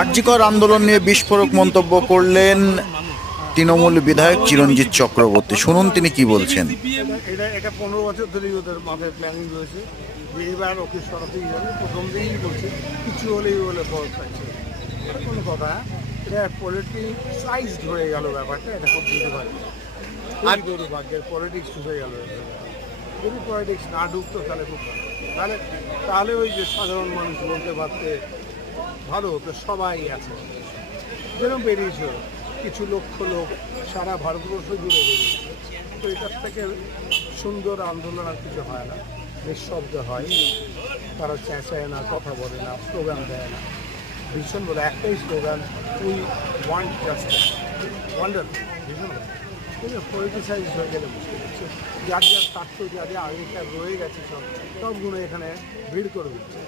আরজিকর আন্দোলন নিয়ে বিস্ফোরক মন্তব্য করলেন তৃণমূল বিধায়ক চিরঞ্জিত চক্রবর্তী। শুনুন তিনি কি বলছেন। এটা 15 বছর ধরেই ওদের মাথায় প্ল্যানিং রয়েছে যে এবার ওকে সরাতেই যাবে। প্রথম থেকেই বলছে কিছু হলেই বলে ফল থাকছে, এটা কোনো কথা। এটা পলিটিসাইজড হয়ে গেল ব্যাপারটা, এটা খুব দিতে পারে আর দুর্ভাগ্যের পলিটিক্স ঢুকে গেল। যদি পলিটিক্স না ঢুকতো তাহলে খুব ভালো, তাহলে তাহলে ওই যে সাধারণ মানুষ বলতে পারতে ভালো হতো সবাই আছে, যেরকম বেরিয়েছে কিছু লক্ষ লোক সারা ভারতবর্ষ জুড়ে বেরিয়েছে। তো এটার থেকে সুন্দর আন্দোলন আর কিছু হয় না, নিঃশব্দ হয়। তারা চেঁচায় না, কথা বলে না, স্লোগান দেয় না। ভীষণ বলে একটাই slogan, we want justice. Wonder ভীষণ পলিটিসাইজ হয়ে গেলে বুঝতে পারছে। যার যার স্বার্থ যা যা আগেকার রয়ে গেছে সবগুলো এখানে ভিড় করে দিচ্ছে।